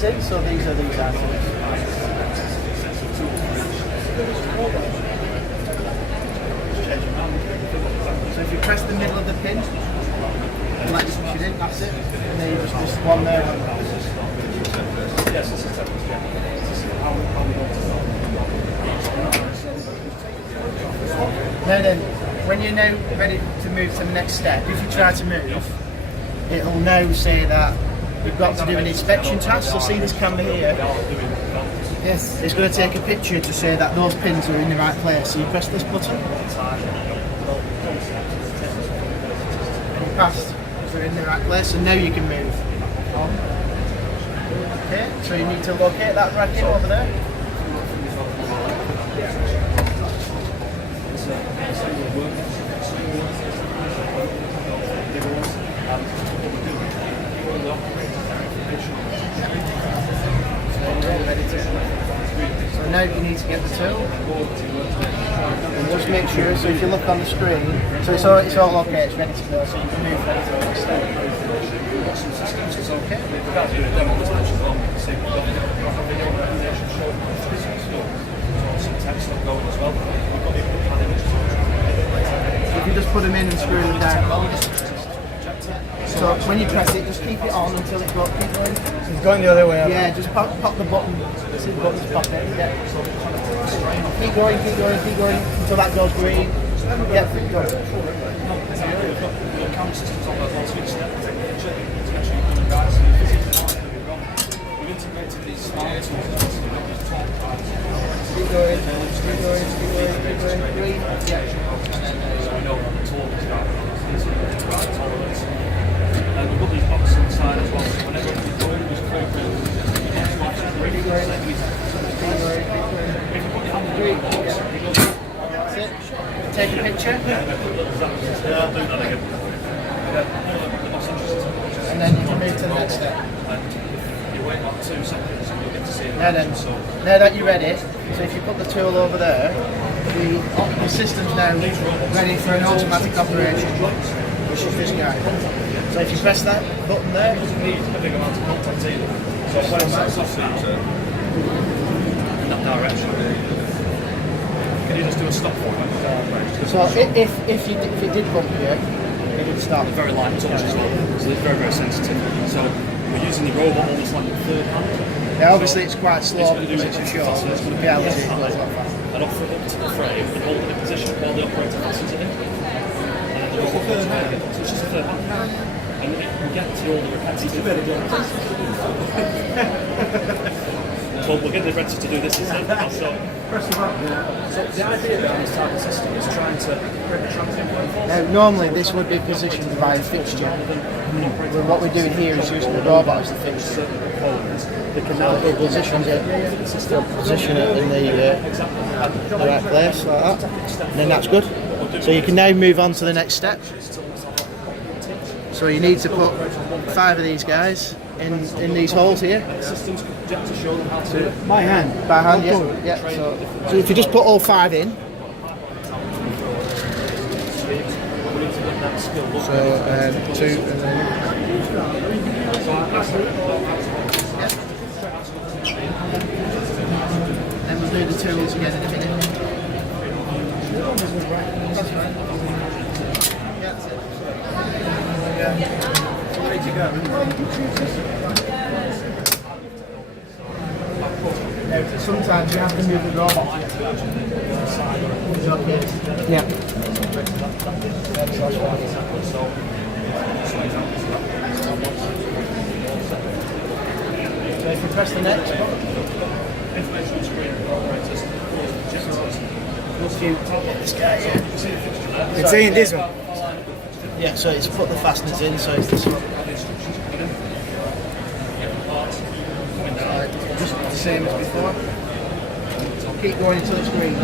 pins in, so these are these items. So if you press the middle of the pin, and like push it in, that's it. And then you just one there. Now then, when you're now ready to move to the next step, if you try to move, it'll now say that you've got to do an inspection task. So see this camera here? Yes. It's going to take a picture to say that those pins are in the right place. So you press this button. And you pass. They're in the right place, and now you can move. Okay, so you need to locate that bracket over there. So now you need to get the tool. And just make sure, so if you look on the screen, so it's all okay, it's ready to go, so you can move ready to the next step. It's okay. If you just put them in and screw them down. So when you press it, just keep it on until it goes. It's going the other way. Yeah, just pop the button. See the buttons pop it. Yeah. Keep going until that goes green. Yeah, keep going. We've integrated these smart tools. Keep going. Green. Yeah. So we know what the tool is got. And we've got these boxes on the side as well, so whenever we go in, just click through. If you put your hand on the box, that's it. Take a picture. And then you can move to the next step. You wait like 2 seconds and you'll get to see it. Now that you're ready, so if you put the tool over there, the system's now ready for an automatic operation, which is this guy. So if you press that button there, it doesn't need a big amount of contact either. So when it's in that direction, can you just do a stop for it? So if it did bump you, it would start. A very light touch as well, so it's very, very sensitive. So we're using the robot almost like a third hand. Yeah, obviously it's quite slow because it's a short. So it's going to be able to go a lot faster. And off it up to the frame and hold it in position while the operator fastens it in. And then so it's just a third hand. And we get to all the repetitive. Well, we're getting ready to do this instead. So the idea behind this type of system is trying to create a transient point. Now, normally this would be positioned by a fixture. But what we're doing here is using the robot as the fixture. They can now position it in the right place like that. And then that's good. So you can now move on to the next step. So you need to put 5 of these guys in these holes here. By hand? By hand, yeah. So if you just put all 5 in. So 2 and then... Then we'll do the tools again in a minute. That's right. Yeah, that's it. Ready to go. Sometimes you have to move the robot. It's okay. Yeah. So if you press the next button, information screen this guy here. It's saying this one. Yeah, so it's put the fasteners in, so it's this one. Just the same as before. Keep going until it's green.